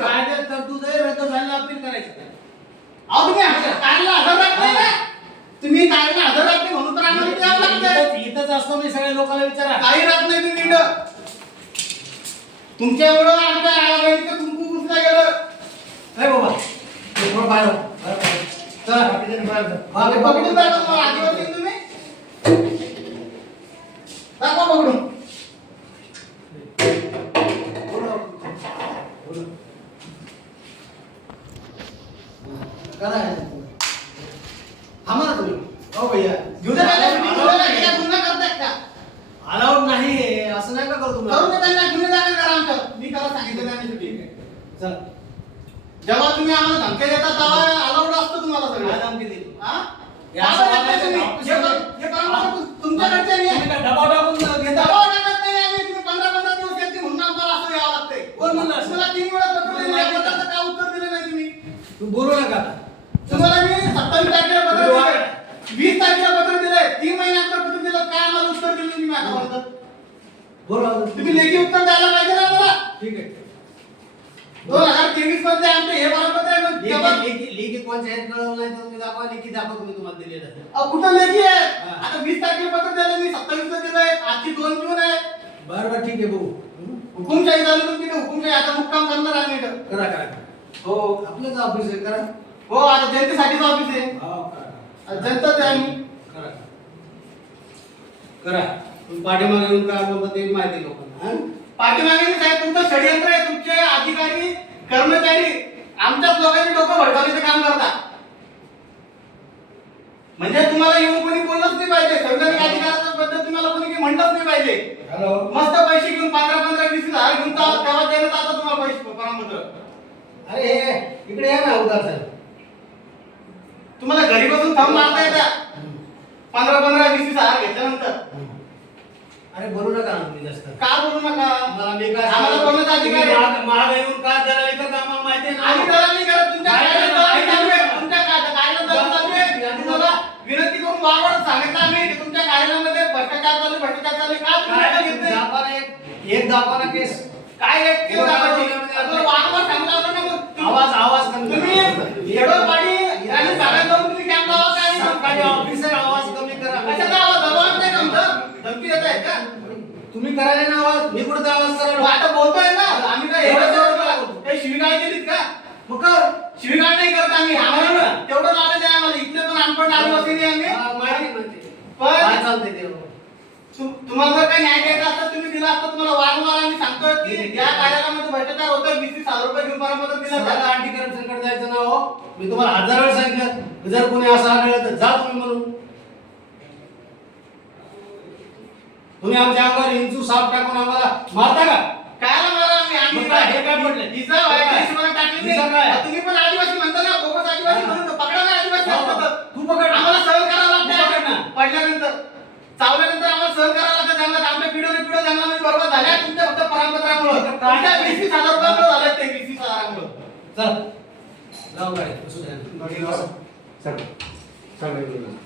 कायद्यात तरतुदही रद्द हजर कायला हजर हजर राहत म्हणून तर आम्हाला असतो सगळ्या लोकांना विचारा. काही राहत नाही तुम्ही इकडं तुमच्यामुळं आमच्या आळाबहिणीचं कुंकू उचला गेलं. काय बाबा ते थोडं बाहेर हो. पकडून जातो आदिवासी तुम्ही? दाखवा पकडून करा हे. तुम्ही हो भैया घेऊ दे त्यांना, तुम्ही घेऊ दे त्यांना, काय गुन्हा करताय का अलाउड नाही असं नाही का करू करू तुम्ही दे त्यांना गुन्हे दाखल करा आमच्यावर मी करा सांगितलं त्यांनी चला जेव्हा तुम्ही आम्हाला धमक्या देता तेव्हा अलाउड असतं तुम्हाला काय सगळं धमकी दिली? हा? या का बरं सगळ्या देताय तुम्ही? ऑफिसमध्ये- हे हे परवानगी तुमच्याकडचे नाही तुम्ही काय डबा टाकून घेता दबाव टाकत नाही आम्ही तुम्ही पंधरा पंधरा दिवस येते म्हणून आम्हाला असं यावं लागतंय कोण म्हणलं असं? तुम्हाला तीन वेळा पत्र दिले कोण म्हणलं? पत्राचं का उत्तर दिलं नाही तुम्ही तू बोलू नका आता. तुम्हाला मी सत्तावीस तारखेला पत्र तुम्ही दिले वीस तारखेला पत्र दिले तीन महिन्यानंतर पत्र दिलं काय आम्हाला तुम्ही लेखी उत्तर द्यायला पाहिजे ना आम्हाला? ठीक आहे. दोन हजार तेवीसमध्ये आमचे हे बरोबर आहे मग तेव्हा- लेखी- ह्यात कळवलं नाही तर तुम्ही दाखवा लेखी दाखवा तुम्ही तुम्हाला दिलेलं. आहे. अहो, कुठं लेखी आहे? हा. आता वीस तारखेला पत्र दिलं मी सत्तावीस दिलं आहे आजची दोन जून आहे. बरं बरं ठीक आहे बघू. हं? हुकुमशाही चालू तुमची इकडे हुकुमशाही. आता मुक्काम करणार आम्ही इथं. करा करा. हो आपलंच ऑफिस आहे करा. हो आता जनतेसाठीच ऑफिस आहे. हो करा. आता जनताच आहे आम्ही. करा. करा. पाठीमागे येऊन काय बोलता ते माहिती लोकांना? पाठीमागे साहेब तुमचं षडयंत्र आहे तुमचे अधिकारी कर्मचारी आमच्याच लोकांचे डोकं भडकवण्याचं काम करतात. म्हणजे तुम्हाला येऊन कोणी बोललंच नाही पाहिजे. संविधानिक अधिकाराच्या बद्दल तुम्हाला कोणी काही म्हणलंच नाही पाहिजे. हॅलो मस्त पैसे घेऊन पंधरा पंधरा वीस वीस हजार घेऊन जा- तेव्हा देण्यात आता तुम्हाला पैसे प्रमाणपत्र. अरे हे, इकडे या ना उदार साहेब. तुम्हाला घरी बसून थंब मारता येत्या. हं. पंधरा पंधरा वीस वीस हजार घेतल्यानंतर. अरे बोलू नका ना तुम्ही जास्त का बोलू नका मला मी काय आम्हाला बोलण्याचा अधिकार आहे. येऊन काय करायला इथं आम्हाला माहिती आहे आम्ही ना नाही करत तुमच्या नाही, कार्यालयात नाही, चालू आहे. नाही. तुमच्या का- कार्यालयात चालू चालू आहे. तुम्हाला विनंती करून वारंवार सांगितलं आम्ही की तुमच्या कार्यालयामध्ये भ्रष्टाचार चालू आहे, भ्रष्टाचार चालू आहे. का तुम्ही काय दखल घेत नाही? एक एक केस काय एक केस दाखवायची? आपल्याला वारंवार सांगितलं आपण ना मग. तुम्ही- आवाज आवाज कमी तुम्ही आणि जागा जाऊन तुम्ही कॅम्प लावा काय नाही. सरकारी ऑफिसर आवाज कमी करा कशाचा आवाज दबाव नाही का आमचं? धमकी देत आहेत का तुम्ही करायला ना आवाज? मी कुठे आवाज करायला आता बोलतोय ना. आम्ही काय एवढं. काही शिवीगाळ केलीत का? मग कर. शिवीगाळ नाही करत आम्ही. आम्हाला तेवढं नॉलेज आहे आम्हाला. इथले पण अनपढ आदिवासी नाही आम्ही. हा, पण- चालते ते तु- तुम्हाला जर काही न्याय द्यायचा असता तुम्ही दिला असता तुम्हाला वारंवार आम्ही सांगतोय की या कार्यालयामध्ये भ्रष्टाचार होतं वीस तीस हजार रुपये घेऊन परमपत्र दिलं सगळ्याला जातं. अँटी करप्शनकडे जायचं ना हो. मी तुम्हाला हजार वेळ सांगितलं. जर कोणी असं आढळलं तर जा तुम्ही म्हणून. तुम्ही आमच्या अंगावर इंचू साप टाकून आम्हाला मारता का कायला मारा आम्ही आम्ही मग काय, हे काय पडलंय? हिचा व्हायचा काय? हिशोबाने टाकली नाही. हिचा काय? मग तुम्ही पण आदिवासी म्हणता ना बोगस आदिवासी म्हणून तो पकडा ना आदिवासी हो. तर. तू पकड. आम्हाला सहन करावं तू पकड लागतं ना. पडल्यानंतर चावल्यानंतर आम्हाला सहन करावं लागतं जंगलात आमच्या पिढ्या पिढ्या जंगलामध्ये बरोबर झाल्या तुमच्या फक्त परंपरामुळे काय? तुमच्या वीस तीस हजार रुपयामुळे झालं ते वीस तीस हजारामुळे चल जाऊ गाडी बसू द्या. चल चल